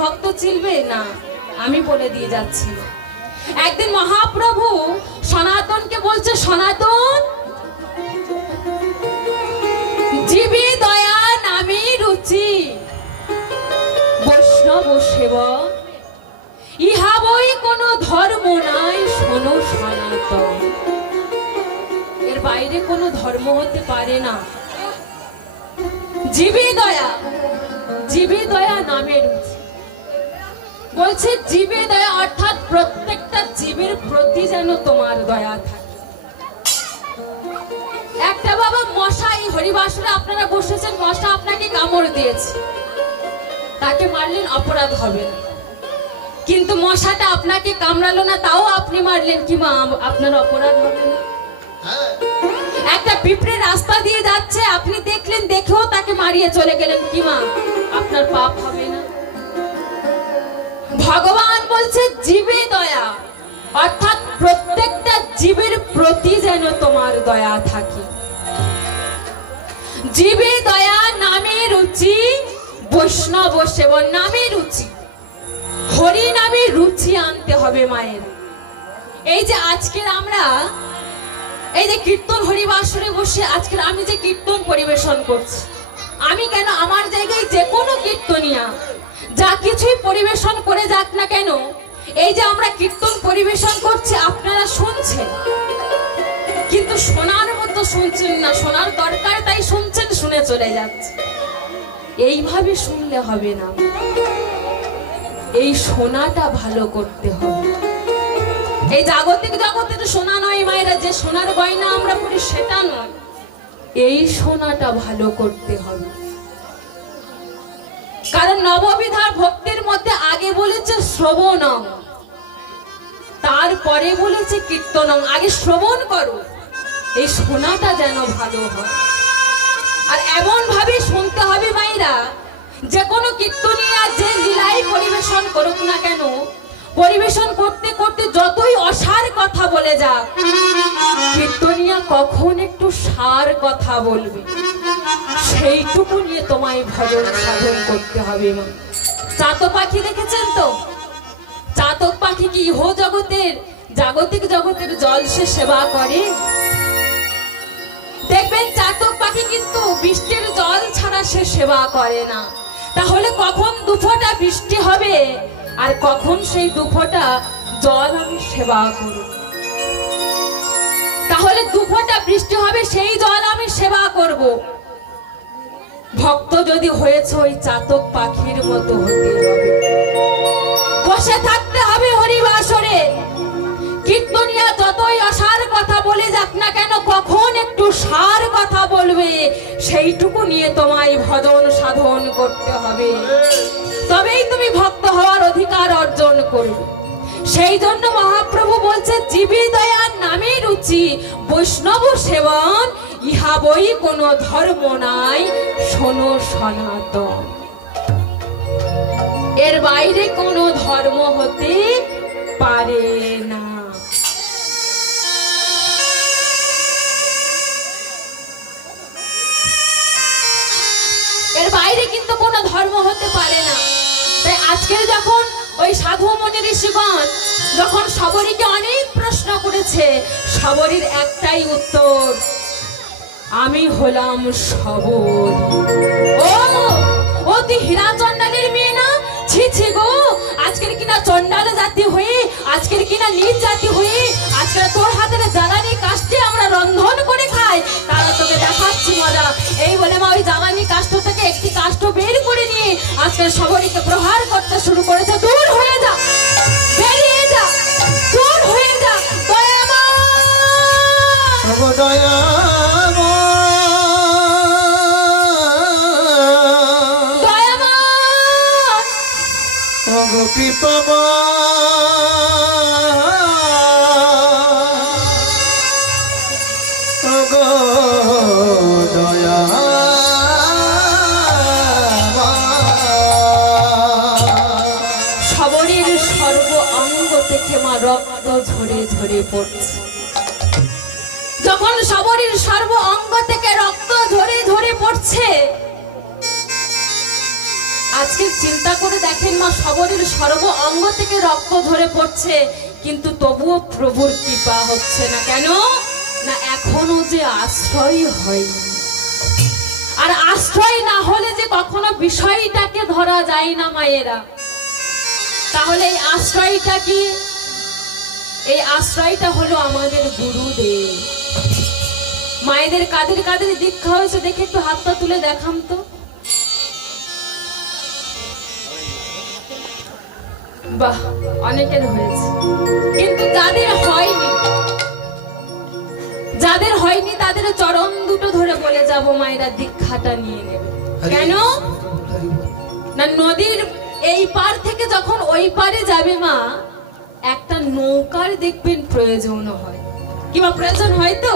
ভক্ত চিনবে না, আমি বলে দিয়ে যাচ্ছি। একদিন মহাপ্রভু সনাতনকে বলছে, সনাতন, জীবে দয়া নামে রুচি, বৈষ্ণব সেবা, ইহা বই কোনো ধর্ম নাই, শোনো সনাতন। এর বাইরে কোনো ধর্ম হতে পারে না। জীবে দয়া, জীবে দয়া নামে রুচি বলছে, জীবে দয়া অর্থাৎ প্রত্যেকটা জীবের প্রতি যেন তোমার দয়া থাকে। একটা বাবা মশা, এই হরিবাসরে আপনারা বসেছেন, মশা আপনাকে কামড় দিয়েছে, তাকে মারলেন, অপরাধ হবে না। কিন্তু মশাটা আপনাকে কামড়ালো না, তাও আপনি মারলেন, কি মা, আপনার অপরাধ হবে না? একটা পিঁপড়ে রাস্তা দিয়ে যাচ্ছে, আপনি দেখলেন, দেখেও তাকে মারিয়ে চলে গেলেন, কি মা, আপনার পাপ হবে না? ভগবান বলছে জীবে দয়া অর্থাৎ প্রত্যেকটা জীবের প্রতি যেন তোমার দয়া থাকে। জীবে দয়া নামে রুচি, বৈষ্ণব সেবন নামে রুচি, হরি নামে রুচি আনতে হবে মায়ের। এই যে আজকের আমরা এই যে কীর্তন হরিবাসরে বসে আজকের আমি যে কীর্তন পরিবেশন করছি, আমি কেন, আমার জায়গায় যে কোনো কীর্তনিয়া যা কিছুই পরিবেশন করে যাক না কেন, এই যে আমরা কীর্তন পরিবেশন করছি, আপনারা শুনছেন, কিন্তু শোনার মতো শুনছেন না, শোনার দরকার তাই শুনছেন, শুনে চলে যাচ্ছে। এইভাবে শুনলে হবে না, এই শোনাটা ভালো করতে হবে। এই জাগতিক জগতে তো শোনা নয় মায়েরা, যে সোনার গয়না আমরা পড়ি সেটা নয়, এই শোনাটা ভালো করতে হবে। কারণ নববিধার ভক্তির মধ্যে আগে বলেছে শ্রবণং, তারপরে বলেছে কীর্তনং। আগে শ্রবণ করো, এই শোনাটা যেন ভালো হয়। আর এমন ভাবে শুনতে হবে মায়েরা, যে কোনো কীর্তনিয়া যে লীলাই পরিবেশন করুক না কেন, পরিবেশন করতে করতে যতই অসার কথা বলে যাক, কীর্তনিয়া কখন একটু সার কথা বলবে, সেইটুকু নিয়ে তোমায় ভজন সাধন করতে হবে। চাতক পাখি দেখেছেন তো? চাতক পাখি কি ইহ জগতের, জাগতিক জগতের জল সে সেবা করে? দেখবেন চাতক পাখি কিন্তু বৃষ্টির জল ছাড়া সে সেবা করে না। তাহলে কখন দুফোঁটা বৃষ্টি হবে আর কখন সেই দুফোঁটা জল আমি সেবা করব? তাহলে দুফোঁটা বৃষ্টি হবে, সেই জল আমি সেবা করব। ভক্ত যদি হয়েছে ওই চাতক পাখির মতো হতে হবে, বসে থাকতে হবে হরিবাসরে। কীর্তনিয়া যতই অসার কথা বলে যাক না কেন, কখন একটু সার কথা বলবে, সেইটুকু নিয়ে তোমায় ভজন সাধন করতে হবে, তবেই তুমি ভক্ত হওয়ার অধিকার অর্জন করবে। সেই জন্য মহাপ্রভু বলছে জীবে দয়ার নামে রুচি, বৈষ্ণব সেবন, ইহা বই কোনো ধর্ম নাই, শোনো সনাতন। এর বাইরে কোনো ধর্ম হতে পারে না। এর বাইরে কিন্তু কোনো ধর্ম হতে পারে না। তাই আজকে যখন ওই সাধু মুনি ঋষিগণ যখন শবরীকে অনেক প্রশ্ন করেছে, শবরীর একটাই উত্তর, আমি হলাম শবরী। ও তুই হীরা চন্ডালের মেয়ে না? ছি ছি গো, আজকের কিনা চন্ডাল জাতি হয়ে, আজকের কিনা নীচ জাতি হয়ে, আজকের তোর হাতের জ্বালানি কাষ্ঠে আমরা রন্ধন করে খাই, তারা তোকে দেখাচ্ছি মজা। এই বলে মা ওই জ্বালানি কাষ্ঠ থেকে একটি কাষ্ঠ বের করে নিয়ে আজকে শবরীকে প্রহার করতে শুরু করেছে। দূর হয়ে যা, বেরিয়ে যা, দূর হয়ে যা, শবরীর সর্ব অঙ্গ থেকে মা রক্ত ঝরে ঝরে পড়ছে। যখন শবরীর সর্ব অঙ্গ থেকে রক্ত ঝরে ঝরে পড়ছে, আজকে চিন্তা করে দেখেন মা, শবরীর সর্ব অঙ্গ থেকে রক্ত ঝরে পড়ছে, কিন্তু তবুও প্রভুর কৃপা হচ্ছে না। কেন না, এখনো যে আশ্রয় হয়নি। আর আশ্রয় না হলে যে কখনো বিষয়টাকে ধরা যায় না মায়েরা। তাহলে এই আশ্রয়টা কি? এই আশ্রয়টা হলো আমাদের গুরুদেব। মায়েদের কাদের কাদের দীক্ষা হয়েছে দেখে একটু হাতটা তুলে দেখাম তো। বাহ, অনেকের হয়েছে, কিন্তু যাদের হয়নি তাদের চরণ দুটো ধরে বলে যাব মায়েরা দীক্ষাটা নিয়ে নেবে। কেন না, নদীর এই পার থেকে যখন ওই পারে যাবে মা, একটা নৌকার দেখবেন প্রয়োজন হয়, কিংবা প্রয়োজন হয় তো,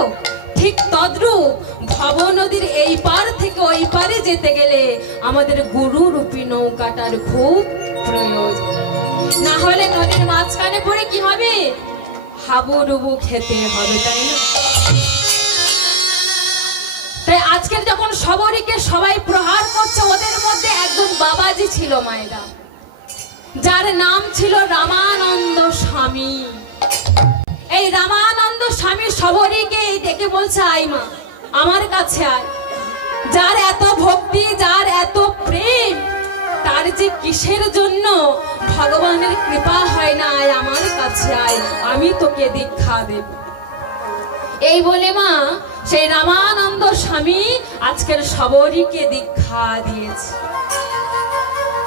ঠিক তদ্রূপ ভব নদীর এই পার থেকে ওই পারে যেতে গেলে আমাদের গুরু রূপী নৌকাটার খুব প্রয়োজন। না হলে নদীর মাঝখানে পড়ে কি হবে? হাবুডুবু খেতে হবে, তাই না? তাই আজকের যখন শবরীকে সবাই প্রহার করছে, ওদের মধ্যে একজন বাবাজি ছিল মায়েরা, যার নাম ছিল রামানন্দ স্বামী। এই রামানন্দ স্বামী শবরীকে ডেকে বলছে, আয় মা, আমার কাছে আয়। যার এত ভক্তি, যার এত প্রেম, তার যে কিসের জন্য ভগবানের কৃপা হয় না, আয় আমার কাছে আয়, আমি তোকে দীক্ষা দেব। এই বলে মা সেই রামানন্দ স্বামী আজকের শবরীকে দীক্ষা দিয়েছে।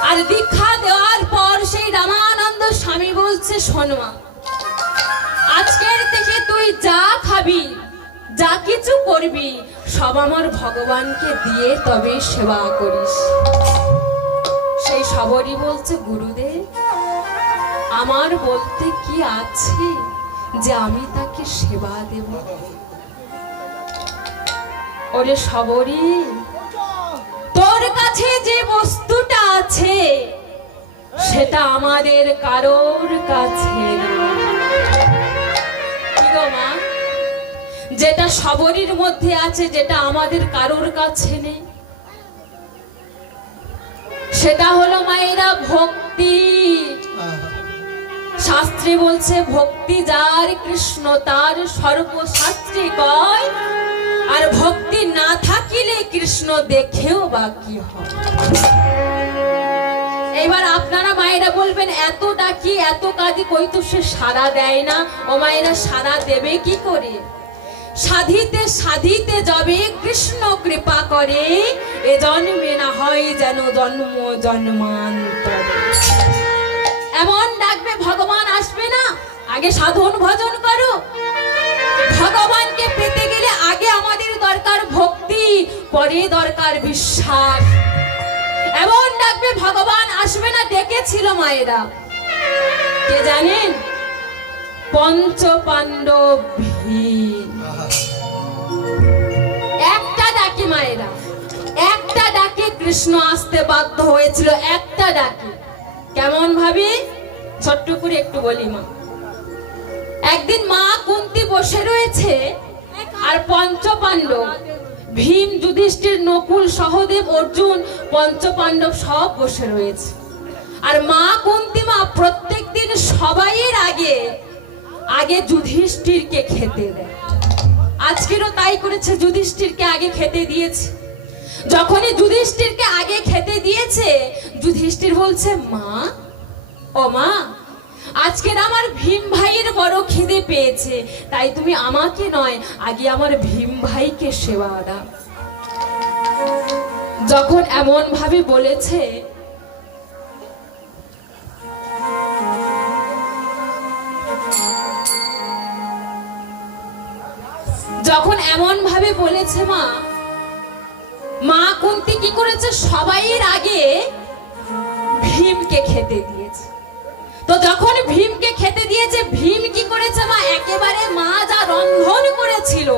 আর দীক্ষা দেওয়ার পর সেই রামানন্দ স্বামী বলছে, শোন মা, আজকের থেকে তুই যা খাবি, যা কিছু করবি, সব আমার ভগবানকে দিয়ে তবে সেবা করিস। সেই শবরী বলছে, গুরুদেব, আমার বলতে কি আছে যে আমি তাকে সেবা দেব? ওরে শবরী, তোর কাছে যে বস্তুটা আছে সেটা আমাদের কারোর কাছে না। কি গো মা, যেটা শবরীর মধ্যে আছে, যেটা আমাদের কারোর কাছে নেই, সেটা হলো মায়েরা ভক্তি। শাস্ত্রে বলছে, ভক্তি যার কৃষ্ণ তার সর্বশাস্ত্রে কয়, আর ভক্তি না থাকিলে কৃষ্ণ দেখেও বাকি হয়। এবার আপনারা মায়েরা বলবেন, এত ডাকি এত কাঁদি, কই তো সে সাড়া দেয় না। ও মায়েরা, সাড়া দেবে কি করে? সাধিতে সাধিতে যাবে কৃষ্ণ কৃপা করে, এ জন্মে না হয় যেন জন্ম জন্মান্তরে। এমন ডাকবে, ভগবান আসবে না? আগে সাধন ভজন করো। ভগবানকে পেতে গেলে আগে আমাদের দরকার ভক্তি, পরে দরকার বিশ্বাস। এমন ডাকবে, ভগবান আসবে না। ডেকেছিল মায়েরা, কে জানেন? পঞ্চ পাণ্ডব ভীম। একটা ডাকে মায়েরা, একটা ডাকে কৃষ্ণ আসতে বাধ্য হয়েছিল, একটা ডাকে। কেমন ভাবে? ছোট্ট করে একটু বলি মা। একদিন মা কুন্তি বসে রয়েছে, আর পঞ্চ পাণ্ডব ভীম, যুধিষ্ঠির, নকুল, সহদেব, অর্জুন, পঞ্চ পাণ্ডব সব বসে রয়েছে। আর মা কুন্তি মা প্রত্যেকদিন সবাইয়ের আগে আগে যুধিষ্ঠিরকে খেতে দেয়। আজকেরও তাই করেছে, যুধিষ্ঠিরকে আগে খেতে দিয়েছে। যখনই যুধিষ্ঠিরকে আগে খেতে দিয়েছে, যুধিষ্ঠির বলছে, মা, ও মা, আজকের আমার ভীম ভাইয়ের বড় খিদে পেয়েছে, তাই তুমি আমাকে নয়, আগে আমার ভীম ভাইকে সেবা দাও। যখন এমন ভাবে বলেছে, যখন এমন ভাবে বলেছে মা, মা কুন্তি কি করেছে? সবাইয়ের আগে ভীমকে খেতে দিয়েছে। তো যখন ভীমকে খেতে দিয়েছে, ভীম কি করেছে মা? একেবারে মা যা রন্ধন করেছিল,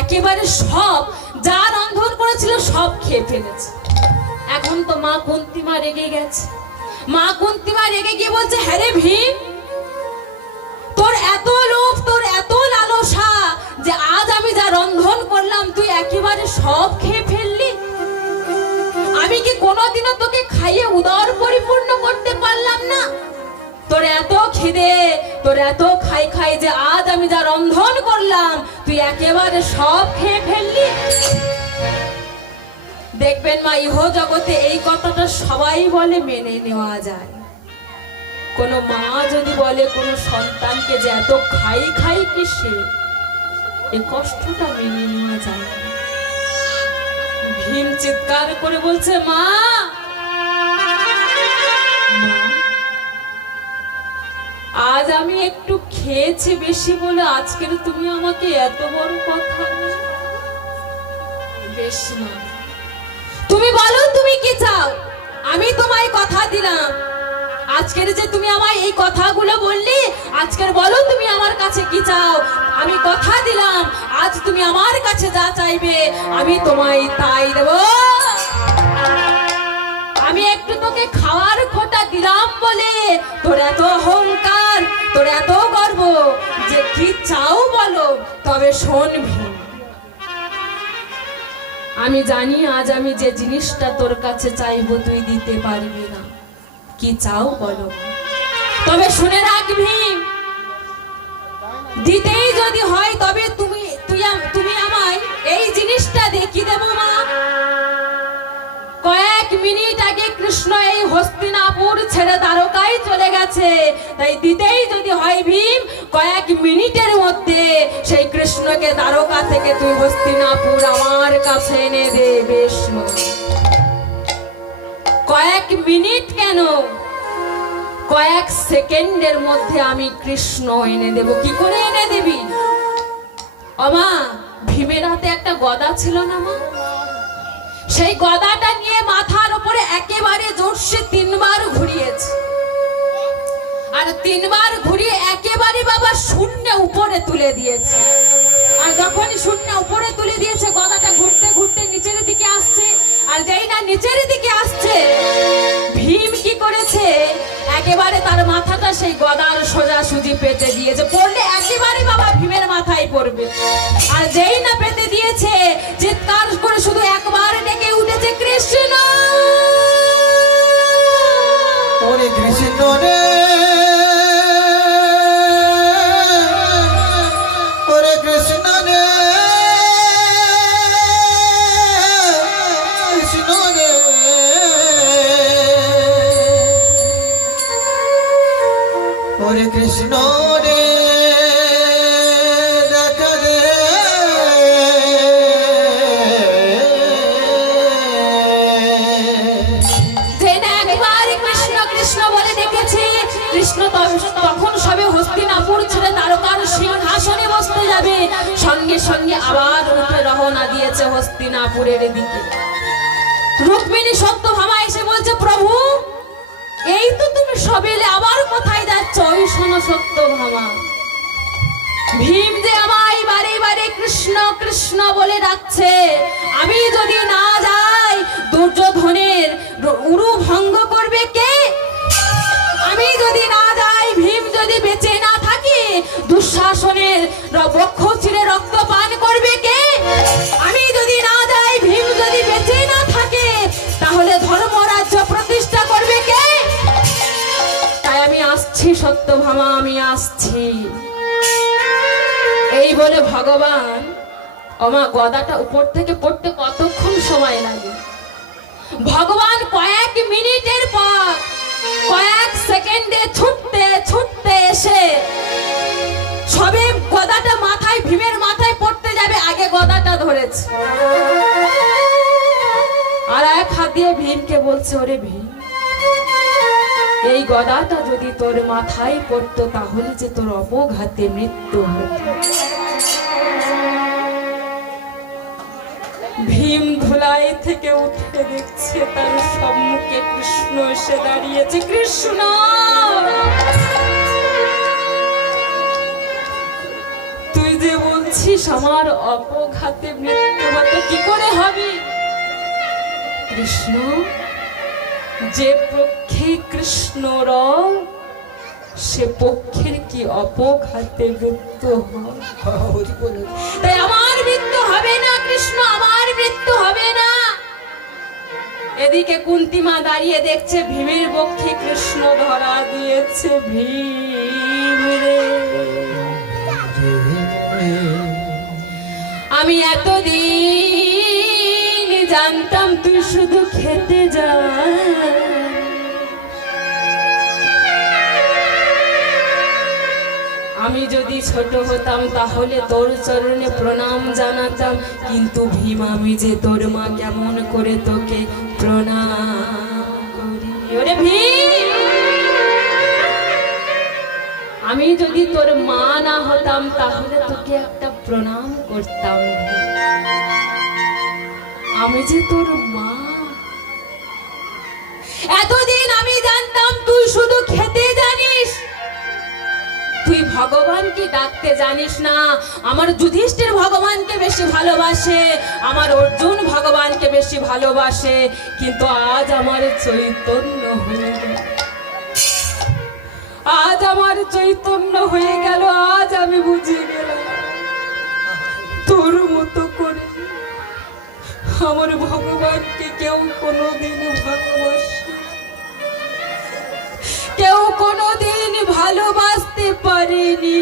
একেবারে সব যা রন্ধন করেছিল সব খেয়ে ফেলেছে। এখন তো মা কুন্তি মা রেগে গেছে। মা কুন্তি মা রেগে গিয়ে বলছে, হ্যাঁ রে ভীম, তোর এত লোভ, তোর এত লালসা যে আজ আমি যা রন্ধন করলাম তুই একেবারে সব খেয়ে ফেললি। আমি কি কোনোদিনও তোকে খাইয়ে উদর পরিপূর্ণ করতে পারলাম না। তোর এত খিদে, তোর এত খাই খাই যে আজ আমি যা রন্ধন করলাম তুই একেবারে সব খেয়ে ফেললি। দেখবেন মা, ইহ জগতে এই কথাটা সবাই বলে, মেনে নেওয়া যায়। কোন মা যদি বলে কোন সন্তানকে যে এত খাই খাই কিসে, এই কষ্টটা মেনে নেওয়া যায় না। ভীম চিৎকার করে বলছে, মা আজ আমি একটু খেয়েছি বেশি বলে আজকের তুমি আমাকে এত বড় কথা। বেশ না, তুমি বলো তুমি কি চাও, আমি তোমায় কথা দিলাম। আজকের যে তুমি আমায় এই কথাগুলো বললি, আজকের বলো তুমি আমার কাছে কি চাও। আমি কথা দিলাম আজ তুমি আমার কাছে যা চাইবে আমি তোমায় তাই দেব। আমি একটু তোকে খাওয়ার খোটা দিলাম বলে তোর এত অহংকার, তোর এত গর্ব যে কি চাও বলো। তবে শোন ভীম, আমি জানি আজ আমি যে জিনিসটা তোর কাছে চাইবো তুই দিতে পারবি না। কি চাও বলো। তবে শুনে রাখ ভীম, দিতেই যদি হয় তবে তুমি আমায় এই জিনিসটা দেখি দেব মা। কয়েক মিনিট আগে কৃষ্ণ এই হস্তিনাপুর ছেড়ে দ্বারকায় চলে গেছে, তাই দিতেই যদি হয় ভীম, কয়েক মিনিটের মধ্যে সেই কৃষ্ণকে দ্বারকা থেকে তুই হস্তিনাপুর আমার কাছে এনে দে। বেশ, কয়েক মিনিট কেন, কয়েক সেকেন্ডের মধ্যে আমি কৃষ্ণ এনে দেব। কি করে এনে দিবি? ওমা, ভীমের হাতে একটা গদা ছিল না মা, সেই গদাটা নিয়ে মাথার উপরে একেবারে জোরসে 3 বার ঘুরিয়েছে। আর 3 বার ঘুরিয়ে একেবারে বাবা শূন্য উপরে তুলে দিয়েছে। আর যখনই শূন্য উপরে তুলে দিয়েছে, গদাটা ঘুরতে ঘুরতে নিচের দিকে আসছে। আর যেই না নিচের দিকে আসছে, ভীম কি করেছে, একেবারে তার মাথাটা সেই গদার সোজাসুজি পেতে দিয়েছে। পড়লে একেবারে বাবা ভীমের মাথায় পড়বে। আর যেই না পেতে দিয়েছে, চিৎকার করে শুধু একবার ডেকে উঠেছে, কৃষ্ণ, ওরে কৃষ্ণ রে, ওরে কৃষ্ণ রে, কৃষ্ণ রে, ওরে কৃষ্ণ রে, দেখা রে। কৃষ্ণ তখন সবে হস্তিনাপুর ছেড়ে দ্বারকার সিংহাসনে বসতে যাবে, সঙ্গে সঙ্গে আবার উঠে রওনা দিয়েছে হস্তিনাপুরের দিকে। রুক্মিণী সত্যভামা এসে বলছে, প্রভু এই তো তুমি সবে এলে, আবার কোথায় যাচ্ছ? ওই শোনো সত্যভামা, ভীম যে আমায় বারে বারে কৃষ্ণ কৃষ্ণ বলে ডাকছে, আমি যদি না যাই দুর্যোধনের উরু ভঙ্গ করবে কে? আমি যদি না যাই, ভীম যদি বেঁচে না থাকে, দুঃশাসনের বক্ষ চিরে রক্ত পান করবে কে? আমি যদি না যাই, ভীম যদি বেঁচে না থাকে, তাহলে ধর্মরাজ্য প্রতিষ্ঠা করবে কে? তাই আমি আসছি সত্যভামা, আমি আসছি। এই বলে ভগবান, ওমা গদাটা উপর থেকে পড়তে কতক্ষণ সময় লাগে? ভগবান কয়েক মিনিটের পর, কয়েক সেকেন্ডে ছুটতে ছুটতে এসে সবে গদাটা মাথায়, ভীমের মাথায় পড়তে যাবে, আগে গদাটা ধরেছে। আর এক হাত দিয়ে ভীমকে বলছে, ওরে ভীম, এই গদাটা যদি তোর মাথায় পড়তো তাহলে যে তোর অপঘাতে মৃত্যু হতো। ভীম ধুলাই থেকে উঠে দেখছে তার সম্মুখে কৃষ্ণ এসে দাঁড়িয়েছে। কৃষ্ণ, তুই যে বলছিস আমার অপঘাতে মৃত্যু হতো, কি করে হবে? কৃষ্ণ, যে পক্ষে কৃষ্ণ রয় সে পক্ষের কি অপঘাতে মৃত্যু হয়? তাই আমার মৃত্যু হবে না কৃষ্ণ, আমার মৃত্যু হবে না। এদিকে কুন্তিমা দাঁড়িয়ে দেখছে ভীমের বক্ষে কৃষ্ণ ধরা দিয়েছে। ভীম রে, আমি এতদিন জানতাম তুই শুধু খেতে যা, আমি যদি ছোট হতাম তাহলে তোর চরণে প্রণাম জানাতাম, কিন্তু ভীম আমি যে তোর মা কেমন করে তোকে প্রণাম করি। ওরে ভীম, আমি যদি তোর মা না হতাম তাহলে তোকে একটা প্রণাম করতাম। আমি যে তোর মা, এতদিন আমি জানতাম তুই শুধু খেতে জানিস, তুই ভগবানকে ডাকতে জানিস না। আমার যুধিষ্ঠির ভগবানকে বেশি ভালোবাসে, আমার অর্জুন ভগবানকে বেশি ভালোবাসে, কিন্তু আজ আমার চৈতন্য হয়ে গেল, আজ আমার চৈতন্য হয়ে গেল, আজ আমি বুঝে গেলাম তোর মতো করে আমার ভগবানকে কেউ কোনোদিন ভালোবাসে, কেউ কোনোদিন ভালোবাসতে পারেনি।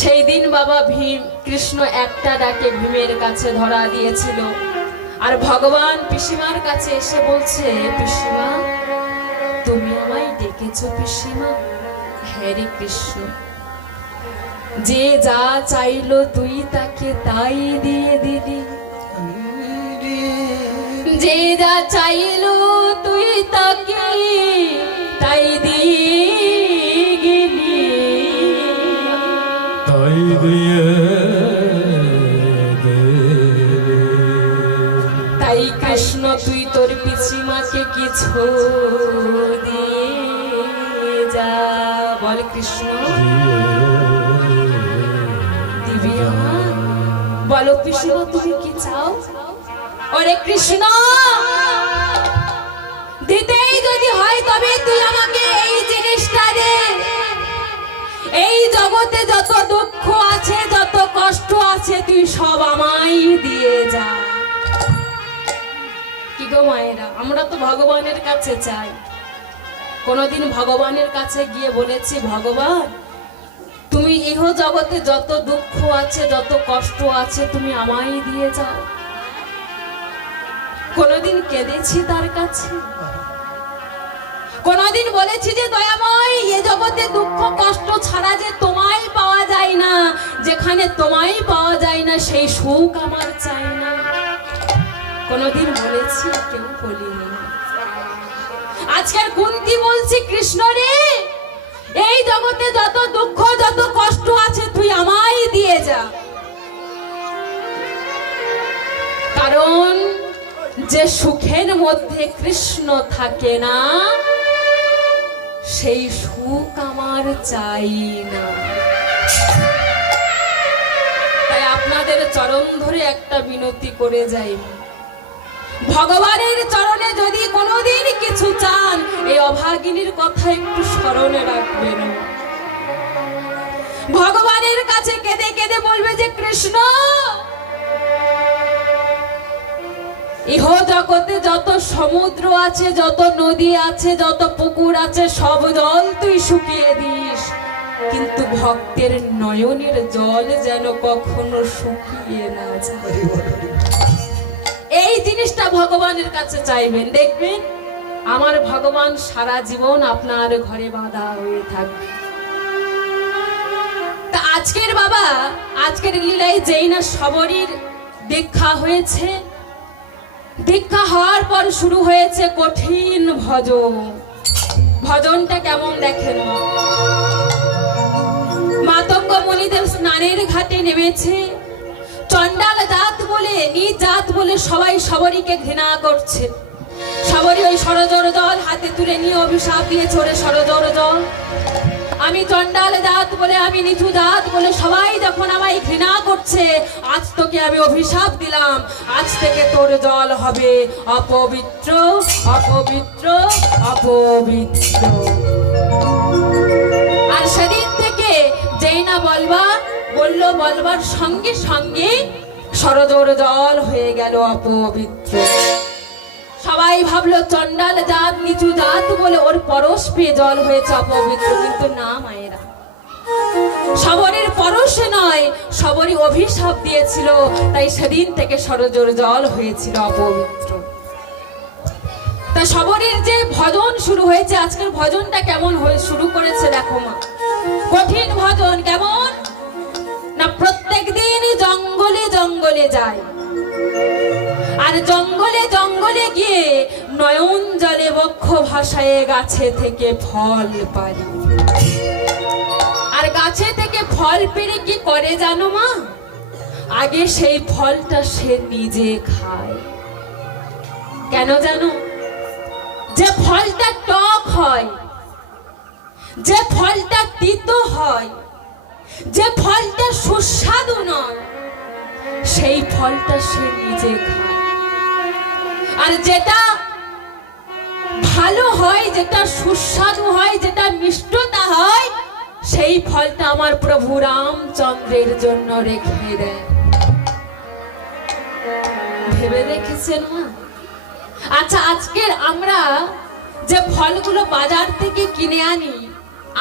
সেই দিন বাবা ভীম কৃষ্ণ একটা ডাকে ভীমের কাছে ধরা দিয়েছিল, আর ভগবান পিসিমার কাছে এসে বলছে, পিসিমা তুমি আমায় ডেকেছো পিসিমা? হ্যাঁ রে কৃষ্ণ, যে যা চাইলো তুই তাকে তাই দিয়ে দিলি, যে যা চাইলো তুই তাকে তাই দিয়ে গেলি, তাই দিয়ে তাই কৃষ্ণ তুই তোর পিসিমাকে কিছু দিয়ে যা। বল কৃষ্ণ দিবি আমার? বলো পিসিমা তুমি কি চাও? ওরে কৃষ্ণ, দিতেই যদি হয় তবে তুই আমাকে এই জিনিসটা দে, এই জগতে যত দুঃখ আছে যত কষ্ট আছে তুই সব আমায় দিয়ে যা। কি গো মায়েরা, আমরা তো ভগবানের কাছে চাই, কোনোদিন ভগবানের কাছে গিয়ে বলেছি ভগবান তুমি ইহ জগতে যত দুঃখ আছে যত কষ্ট আছে তুমি আমায় দিয়ে যাও? কোনদিন কেঁদেছি তার কাছে? কোনদিন বলেছি যে দয়াময় এ জগতে দুঃখ কষ্ট ছাড়া যে তোমায় পাওয়া যায় না, যেখানে তোমায় পাওয়া যায় না সেই সুখ আমার চাই না? কোনদিন বলেছি? কেউ বলিনি। আজকের কুন্তি বলছি কৃষ্ণ রে, এই জগতে যত দুঃখ যত কষ্ট আছে তুই আমায় দিয়ে যা, কারণ যে সুখের মধ্যে কৃষ্ণ থাকে না সেই সুখ আমার চাই না। তাই আপনাদের চরণ ধরে একটা বিনতি করে যাই, ভগবানের চরণে যদি কোনোদিন কিছু চান এই অভাগিনীর কথা একটু স্মরণে রাখবেন। ভগবানের কাছে কেঁদে কেঁদে বলবে যে কৃষ্ণ ইহ জগতে যত সমুদ্র আছে যত নদী আছে যত পুকুর আছে সব জল তুই শুকিয়ে দিস, কিন্তু ভক্তের নয়নের জল যেন কখনো শুকিয়ে না যায়। এই জিনিসটা ভগবানের কাছে চাইবেন, দেখবেন আমার ভগবান সারা জীবন আপনার ঘরে বাঁধা হয়ে থাকবে। তা আজকের বাবা আজকের লীলায় যেই না সবরীর দীক্ষা হয়েছে, দীক্ষা হওয়ার পর শুরু হয়েছে কঠিন ভজন। ভজনটা কেমন দেখেন, মাতঙ্গ মণিদেব স্নানের ঘাটে নেমেছে, চণ্ডাল জাত বলে নিজ জাত বলে সবাই সবরীকে ঘৃণা করছে। সবরী ওই সরজর জল হাতে তুলে নিয়ে অভিশাপ দিয়ে চড়ে সরজর জল, আমি চণ্ডাল জাত বলে আমি নিচু জাত বলে সবাই যখন আমায় ঘৃণা করছে, আজ তোকে আমি অভিশাপ দিলাম, আজ থেকে তোর জল হবে অপবিত্র অপবিত্র অপবিত্র। আর সেদিন থেকে যেই না বলবার সঙ্গে সঙ্গে সরোজর জল হয়ে গেল অপবিত্র। সবাই ভাবলো চণ্ডাল জাত, নিচু জাত বলে ওর পরশ পেয়ে জল হয়েছে অপবিত্র, কিন্তু না মায়েরা, সবরের পরশে নয়, সবরই অভিশাপ দিয়েছিল, তাই সেদিন থেকে সরোজর জল হয়েছিল অপবিত্র। তা সবরের যে ভজন শুরু হয়েছে, আজকের ভজনটা কেমন হয়ে শুরু করেছে দেখো মা, কঠিন ভজন। কেমন না, প্রত্যেক দিন জঙ্গলে জঙ্গলে যায়, আর জঙ্গলে জঙ্গলে গিয়ে নয়ন জলে বক্ষ ভাসায় গাছে থেকে ফল পারি। আর গাছে থেকে ফল পেরে কি করে জানো মা, আগে সেই ফলটা সে নিজে খায়। কেন জানো? যে ফলটা টক হয়, যে ফলটা তিতো হয়, যে ফলটা সুস্বাদু নয়, সেই ফলটা সে নিজে খায়। আর যেটা ভালো হয়, যেটা সুস্বাদু হয়, যেটা মিষ্টতা হয়, সেই ফলটা আমার প্রভু রামচন্দ্রের জন্য রেখে দেয়। ভেবে দেখেছেন মা? আচ্ছা, আজকের আমরা যে ফলগুলো বাজার থেকে কিনে আনি,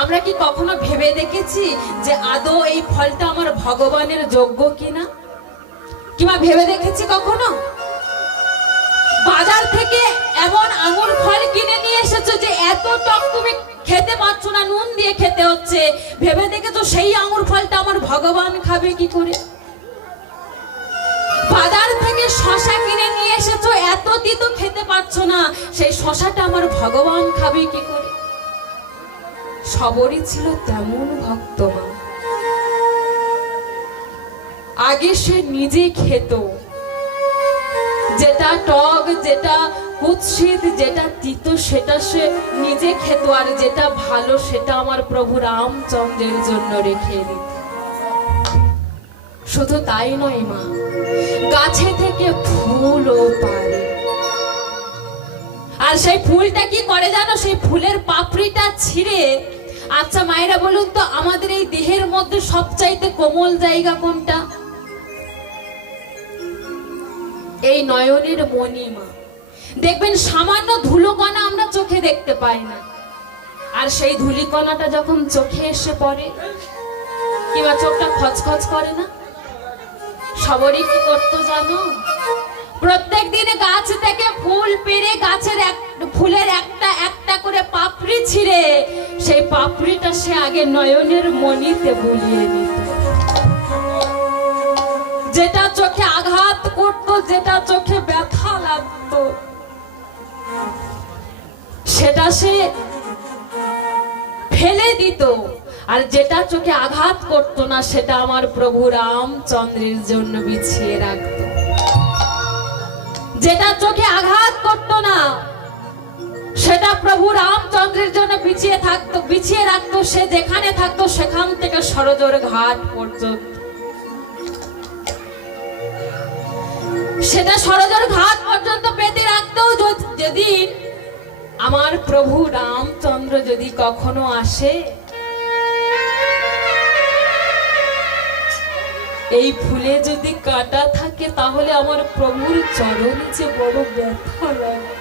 আমরা কি কখনো ভেবে দেখেছি যে আদৌ এই ফলটা আমার ভগবানের যোগ্য কিনা? কিংবা ভেবে দেখেছি কখনো? বাজার থেকে এমন আঙুর ফল কিনে নিয়ে এসেছো যে এত টক তুমি খেতে পারছো না, নুন দিয়ে খেতে হচ্ছে, ভেবে দেখেছো সেই আঙুর ফলটা আমার ভগবান খাবে কি করে? বাজার থেকে শশা কিনে নিয়ে এসেছো, এত তিতো খেতে পারছো না, সেই শশাটা আমার ভগবান খাবে কি করে? সবরই ছিল তেমন ভক্ত মা। আগে সে নিজে খেত, যেটা টক, যেটা কুৎসিত, যেটা তিতো, সেটা সে নিজে খেত, আর যেটা ভালো সেটা আমার প্রভু রামচন্দ্রের জন্য রেখে দিত। শুধু তাই নয় মা, গাছে থেকে ফুলও পারে। আর সেই ফুলটা কি করে জানো? সেই ফুলের পাপড়িটা ছিঁড়ে, আচ্ছা মায়েরা বলুন তো, আমাদের এই দেহের মধ্যে সবচাইতে কোমল জায়গা কোনটা? এই নয়নের মণি মা। দেখবেন সামান্য ধুলোকণা আমরা চোখে দেখতে পাই না, আর সেই ধুলিকণাটা যখন চোখে এসে পড়ে, কিংবা চোখটা খচখচ করে না? সবরই কি করতো জানো? প্রত্যেক দিন গাছ থেকে ফুল পেড়ে, গাছের ফুলের একটা একটা করে পাপড়ি ছিঁড়ে, সেই পাপড়িটা সে আগে নয়নের মণিতে বুলিয়ে নিত। যেটা চোখে আঘাত করত, যেটা চোখে ব্যথা লাগতো, সেটা সে ফেলে দিত, আর যেটা চোখে আঘাত করতো না, সেটা আমার প্রভু রামচন্দ্রের জন্য বিছিয়ে রাখত। যেটা চোখে আঘাত করতো না, সেটা প্রভু রামচন্দ্রের জন্য বিছিয়ে রাখতো। সে যেখানে থাকতো সেখান থেকে সরোজর ঘাট পর্যন্ত, সেটা সরোজর ঘাট পর্যন্ত পেতে রাখতো। যদি আমার প্রভু রামচন্দ্র যদি কখনো আসে, এই ফুলে যদি কাটা থাকে, তাহলে আমার প্রভুর চরণে যে বড় ব্যথা লাগে।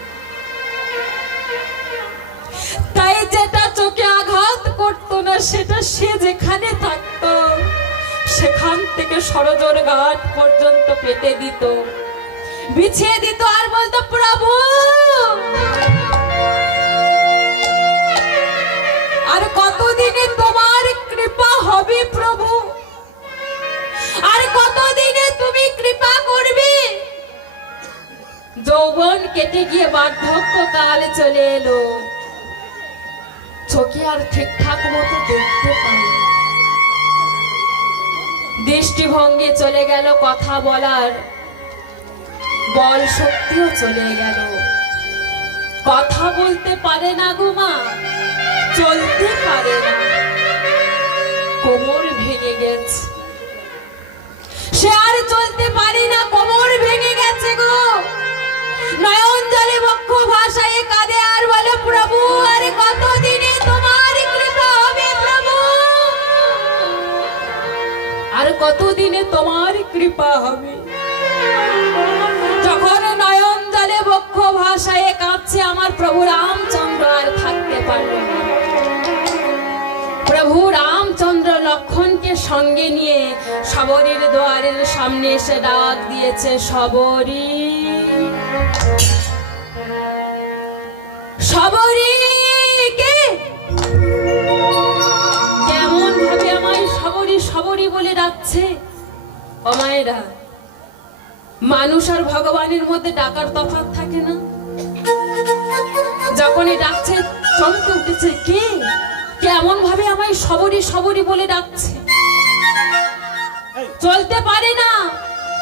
তাই যেটা চোখে আঘাত করতো না, সেটা সে যেখানে থাকতো সেখান থেকে সরোজর ঘাট পর্যন্ত পেতে দিত, বিছিয়ে দিত, আর বলতো, প্রভু আর কতদিনে তোমার কৃপা হবে প্রভু, আর কতদিনে তুমি কৃপা করবে? যৌবন কেটে গিয়ে বার্ধক্য কাল চলে এলো, চোখে আর ঠিকঠাক মতো দেখতে পাই, দৃষ্টিভঙ্গি চলে গেল, কথা বলার বল শক্তিও চলে গেল, কথা বলতে পারে না গো মা, চলতে পারে না, কোমর ভেঙে গেছে, সে আর চলতে পারে না, কোমর ভেঙে গেছে গো। নয়ন জলে বক্ষ ভাসায় কাঁদে আর বলে, প্রভু আর কতদিনে তোমার কৃপা হবে প্রভু, আর কতদিনে তোমার কৃপা হবে? যখন নয়ন জলে বক্ষ ভাষায় কাঁদছে আমার প্রভু রামচন্দ্র আর থাকতে পারল না। প্রভু রামচন্দ্র লক্ষণকে সঙ্গে নিয়ে শবরীর দুয়ারের সামনে এসে ডাক দিয়েছে, শবরী, শবরী। কে কেমন ভাবে আমায় শবরী শবরী বলে ডাকছে? ও মায়েরা, মানুষ আর ভগবানের মধ্যে ডাকার তফাৎ থাকে না? যখনই ডাকছে চমকে উঠেছে, কে কেমন ভাবে আমায় শবরী শবরী বলে ডাকছে? চলতে পারে না,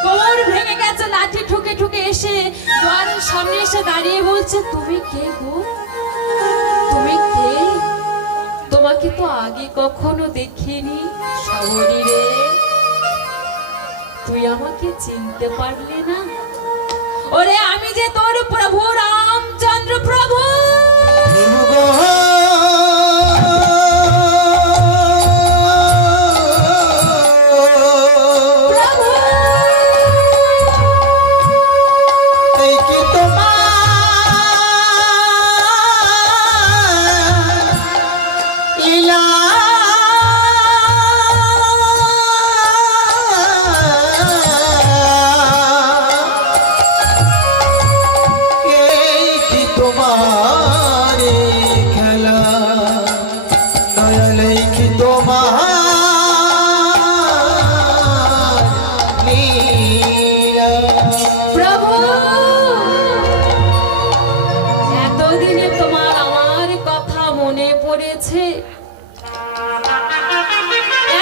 কোমর ভেঙে গেছে, লাঠি ঠুকে ঠুকে এসে দ্বারের সামনে এসে দাঁড়িয়ে বলছে, তুমি কে গো? তুমি কে? তোমাকে তো আগে কখনো দেখিনি শবরী রে। তুই আমাকে চিনতে পারলে না? ওরে আমি যে তোর প্রভু রামচন্দ্র প্রভু।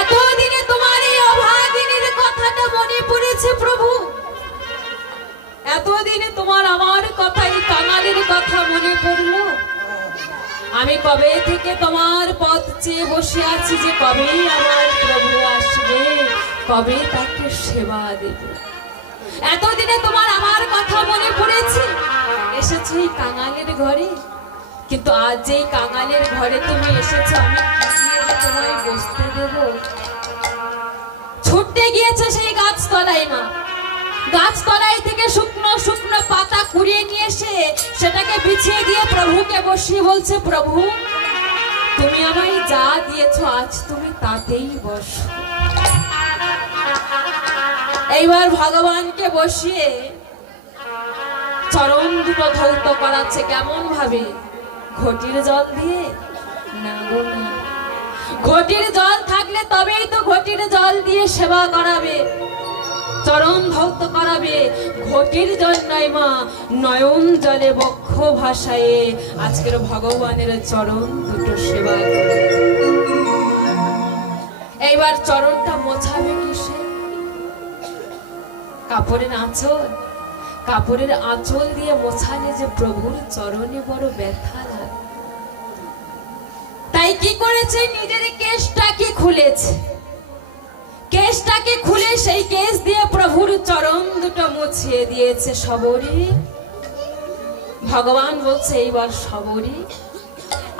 এতদিনে তোমার এই অভাগিনীর কথাটা মনে পড়েছে প্রভু। এতদিনে তোমার আমার কথা, এই কাঙালের কথা মনে পড়লো। আমি কবে থেকে তোমার পথ চেয়ে বসে আছি যে কবে আমার প্রভু আসবে, কবে তাকে সেবা দেবে। এতদিনে তোমার আমার কথা মনে পড়েছে, এসেছো এই কাঙালের ঘরে। কিন্তু আজ যেই কাঙালের ঘরে তুমি এসেছো, আমি তোমায় বসতে দেব? ছুটতে গিয়েছে সেই গাছতলায় মা, গাছতলায় থেকে শুকনো শুকনো পাতা কুড়িয়ে নিয়ে এসে সেটাকে বিছিয়ে দিয়ে প্রভুকে বসিয়ে বলছে, প্রভু তুমি আমায় যা দিয়েছো আজ তুমি তাতেই বসো। এইবার ভগবানকে বসিয়ে চরণ দুটো ধৌত করাচ্ছে। কেমন ভাবে? ঘটির জল দিয়ে? না গো না, ঘটির জল থাকলে তবেই তো ঘটির জল দিয়ে সেবা করাবে, চরণ ধৌত করাবে। ঘটির জল নয় মা, নয়ন জলে বক্ষ ভাষায় আজকের ভগবানের চরণ দুটো সেবা করে। এইবার চরণটা মোছাবে কিসে? কাপড়ের আঁচল, কাপড়ের আঁচল দিয়ে মোছালে যে প্রভুর চরণে বড় ব্যথা লাগে। তাই কি করেছে? নিজের কেশটাকে খুলেছে, কেশটাকে খুলে সেই কেশ দিয়ে প্রভুর চরণ দুটো মুছিয়ে দিয়েছে। শবরী, ভগবান বলছে এইবার শবরী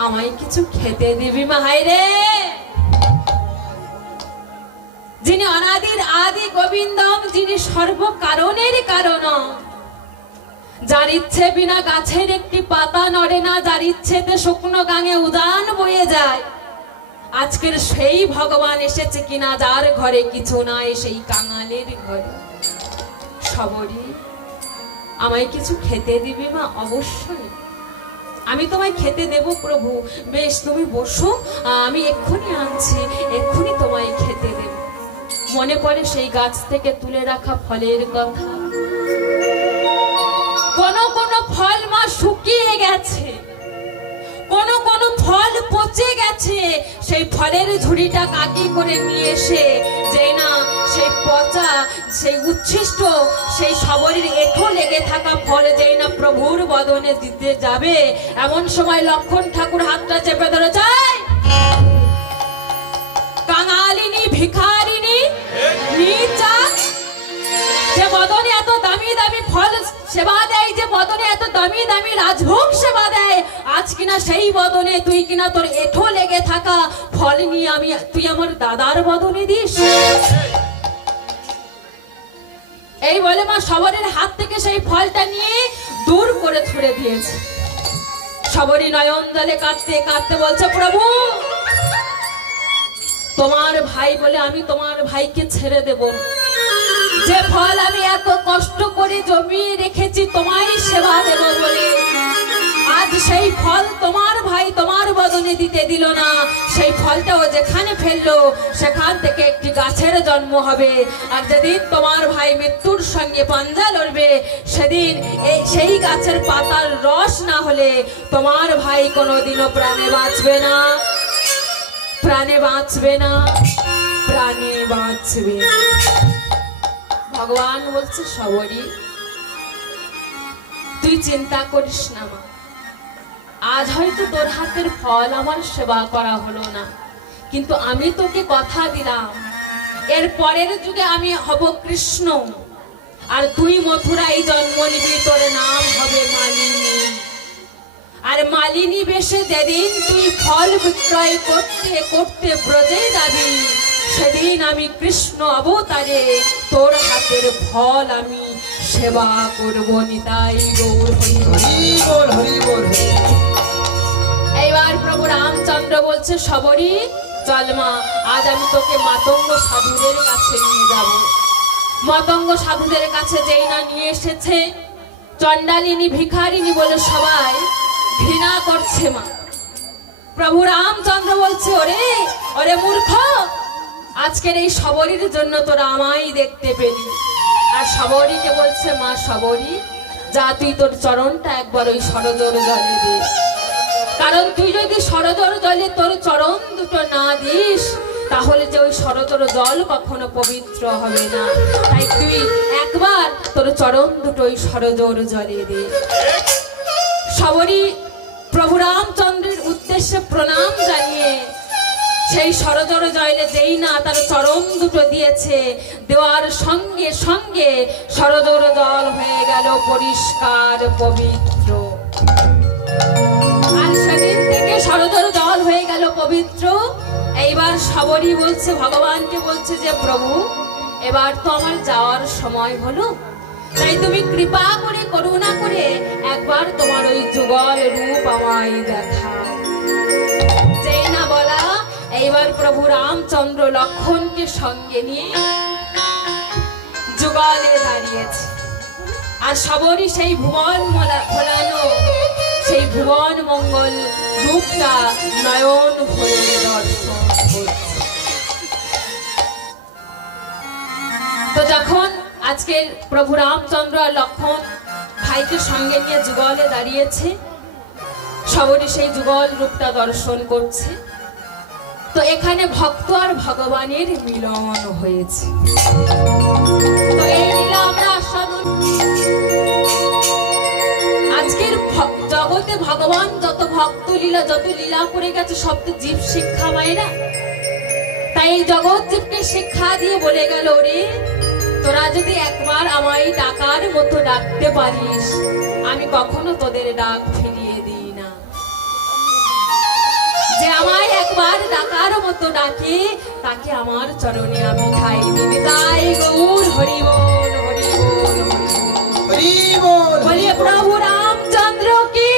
আমায় কিছু খেতে দিবি মা? হায় রে, যিনি অনাদির আদি গোবিন্দম, যিনি সর্বকারণের কারণ, যার ইচ্ছে বিনা গাছের একটি পাতা নড়ে না, যার ইচ্ছেতে শুকনো গাঙে উদান বয়ে যায়, আজকের সেই ভগবান এসেছে কিনা যার ঘরে কিছু নাই, সেই কাঙালের ঘরে। শবরী আমায় কিছু খেতে দিবি মা? অবশ্যই আমি তোমায় খেতে দেব প্রভু। বেশ তুমি বসো, আমি এক্ষুনি আনছি, এক্ষুনি তোমায় খেতে দেব। মনে পড়ে সেই গাছ থেকে তুলে রাখা ফলের কথা। কোন কোন ফল মা শুকিয়ে গেছে, কোন কোন ফল পচে গেছে। সেই ফলের ঝুড়িটা কাকি করে নিয়ে এসে যেই না সেই পচা, সেই উচ্ছিষ্ট, সেই শবরীর এঁঠো লেগে থাকা ফল যেই না প্রভুর বদনে দিতে যাবে, এমন সময় লক্ষণ ঠাকুর হাতটা চেপে ধরে চায়, কাঙালিনী ভিখারিনী নিচা, যে বদনে এত দামি দামি ফল সেবা দেয়, যে বদনে এত দামি দামি রাজভোগ সেবা দেয়, আজ কিনা সেই বদনে তুই কিনা তোর এঁঠো লেগে থাকা ফল নিয়ে তুই আমার দাদার বদনে দিস। এই বলে মা শবরীর হাত থেকে সেই ফলটা নিয়ে দূর করে ছুড়ে দিয়েছে। শবরী নয়ন জলে কাঁদতে কাঁদতে বলছে, প্রভু তোমার ভাই বলে আমি তোমার ভাইকে ছেড়ে দেব না। যে ফল আমি এত কষ্ট করে জমিয়ে রেখেছি তোমারই সেবা দেব বলে, আজ সেই ফল তোমার ভাই তোমার বদলে দিতে দিল না। সেই ফলটাও যেখানে ফেললো সেখান থেকে একটি গাছের জন্ম হবে। আর যেদিন তোমার ভাই মৃত্যুর সঙ্গে পাঞ্জা লড়বে, সেদিন সেই গাছের পাতার রস না হলে তোমার ভাই কোনোদিনও প্রাণে বাঁচবে না, প্রাণে বাঁচবে না, প্রাণে বাঁচবে না। ভগবান বলছে, শবরী তুই চিন্তা করিস না মা, আজ হয়তো তোর হাতের ফল আমার সেবা করা হলো না, কিন্তু আমি তোকে কথা দিলাম এর পরের যুগে আমি হব কৃষ্ণ, আর তুই মথুরায় জন্ম নিবি, তোর নাম হবে মালিনী। আর মালিনী বেশে যেদিন তুই ফল বিক্রয় করতে করতে ব্রজে যাবি, সেদিন আমি কৃষ্ণ অবতারে তোর হাতের ফল আমি সেবা করব। নিতাই গৌর হরি বল, হরি বল। এইবার প্রভু রামচন্দ্র বলছে, শবরী চল মা, আজ আমি তোকে মাতঙ্গ সাধুদের কাছে নিয়ে যাব। মাতঙ্গ সাধুদের কাছে যেই না নিয়ে এসেছে, চণ্ডালিনী ভিখারিনী বলে সবাই ঘৃণা করছে মা। প্রভু রামচন্দ্র বলছে, ওরে ওরে মূর্খ, আজকের এই শবরীর জন্য তোরা আমায় দেখতে পেলি। আর শবরীকে বলছে, মা শবরী যা, তুই তোর চরণটা একবার ওই সরোজর জলে দে, কারণ তুই যদি সরোজর জলে তোর চরণ দুটো না দিস, তাহলে যে ওই সরোজর জল কখনো পবিত্র হবে না। তাই তুই একবার তোর চরণ দুটো ওই সরোজর জলে দে। শবরী প্রভু রামচন্দ্রের উদ্দেশ্যে প্রণাম জানিয়ে সেই সরোজর জলে যেই না তার চরণ দুটো দিয়েছে, দেওয়ার সঙ্গে সঙ্গে সরোজর জল হয়ে গেল পরিষ্কার পবিত্র। আর সেদিন থেকে সরোজর জল হয়ে গেল পবিত্র। এইবার শবরী বলছে, ভগবানকে বলছে যে প্রভু এবার তো আমার যাওয়ার সময় হলো, তাই তুমি কৃপা করে করুণা করে একবার তোমার ওই যুগল রূপ আমায় দেখা। যেই না বলা, এইবার প্রভু রামচন্দ্র লক্ষণকে সঙ্গে নিয়ে যুগলে দাঁড়িয়েছে। আর শবরী সেই ভুবন ফোলানো সেই ভুবন মঙ্গল রূপটা নয়ন ভরে দর্শন করছে। তো যখন আজকে প্রভু রামচন্দ্র আর লক্ষণ ভাইকে সঙ্গে নিয়ে যুগলে দাঁড়িয়েছে, শবরী সেই যুগল রূপটা দর্শন করছে। তো এখানে ভক্ত আর ভগবানের মিলন হয়েছে। তো এই লীলা আমরা আস্বাদন, আজকের জগতে ভগবান যত ভক্ত লীলা যত লীলা করে গেছে সব তো জীব শিক্ষা মায়েরা। তাই এই জগৎ জীবকে শিক্ষা দিয়ে বলে গেল, রে তোরা যদি একবার আমায় ডাকার মতো ডাকতে পারিস, আমি কখনো তোদের ডাক ফিরিয়ে দিই না। যে আমায় একবার ডাকার মতো ডাকে, তাকে আমার চরণে আমি ঠাই দিবি। তাই গৌর হরি বল, হরি বল, হরি বল। বলিয়ে প্রভু রামচন্দ্র কি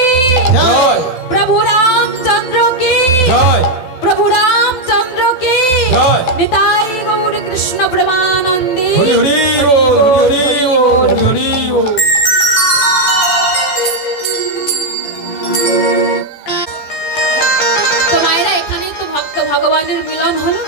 জয়, প্রভু রামচন্দ্র কি জয়, প্রভু রামচন্দ্র কি জয়। নিতাই গৌর কৃষ্ণ প্রেমানন্দে। হরি হরি বল, হরি বল, হরি বল। তো মায়েরা, এখানেই তো ভক্ত ভগবানের মিলন হলো।